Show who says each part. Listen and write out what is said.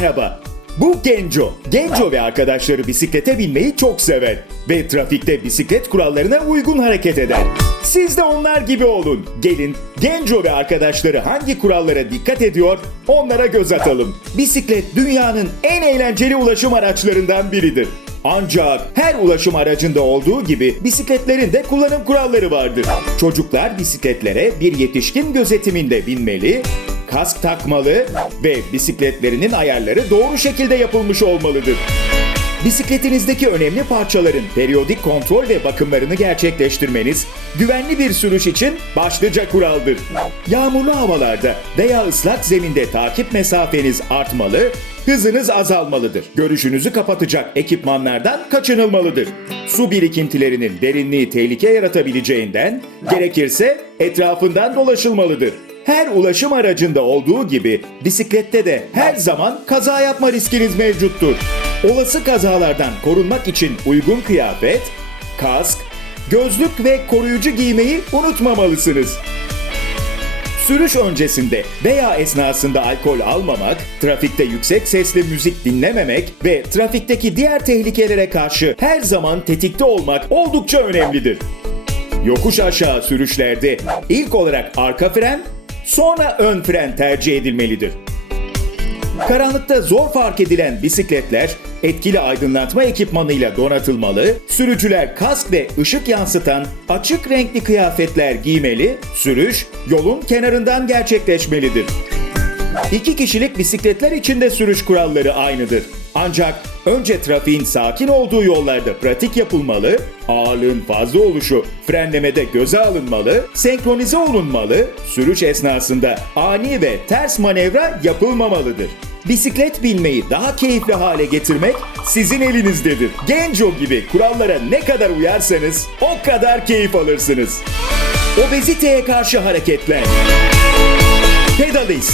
Speaker 1: Merhaba. Bu Genco. Genco ve arkadaşları bisiklete binmeyi çok sever ve trafikte bisiklet kurallarına uygun hareket eder. Siz de onlar gibi olun. Gelin Genco ve arkadaşları hangi kurallara dikkat ediyor onlara göz atalım. Bisiklet dünyanın en eğlenceli ulaşım araçlarından biridir. Ancak her ulaşım aracında olduğu gibi bisikletlerin de kullanım kuralları vardır. Çocuklar bisikletlere bir yetişkin gözetiminde binmeli, kask takmalı ve bisikletlerinin ayarları doğru şekilde yapılmış olmalıdır. Bisikletinizdeki önemli parçaların periyodik kontrol ve bakımlarını gerçekleştirmeniz güvenli bir sürüş için başlıca kuraldır. Yağmurlu havalarda veya ıslak zeminde takip mesafeniz artmalı, hızınız azalmalıdır. Görüşünüzü kapatacak ekipmanlardan kaçınılmalıdır. Su birikintilerinin derinliği tehlike yaratabileceğinden gerekirse etrafından dolaşılmalıdır. Her ulaşım aracında olduğu gibi bisiklette de her zaman kaza yapma riskiniz mevcuttur. Olası kazalardan korunmak için uygun kıyafet, kask, gözlük ve koruyucu giymeyi unutmamalısınız. Sürüş öncesinde veya esnasında alkol almamak, trafikte yüksek sesli müzik dinlememek ve trafikteki diğer tehlikelere karşı her zaman tetikte olmak oldukça önemlidir. Yokuş aşağı sürüşlerde ilk olarak arka fren, sonra ön fren tercih edilmelidir. Karanlıkta zor fark edilen bisikletler etkili aydınlatma ekipmanıyla donatılmalı, sürücüler kask ve ışık yansıtan açık renkli kıyafetler giymeli, sürüş yolun kenarından gerçekleşmelidir. İki kişilik bisikletler için de sürüş kuralları aynıdır. Ancak önce trafiğin sakin olduğu yollarda pratik yapılmalı, ağırlığın fazla oluşu frenlemede göze alınmalı, senkronize olunmalı, sürüş esnasında ani ve ters manevra yapılmamalıdır. Bisiklet binmeyi daha keyifli hale getirmek sizin elinizdedir. Genco gibi kurallara ne kadar uyarsanız o kadar keyif alırsınız. Obeziteye karşı hareketler. Pedalist.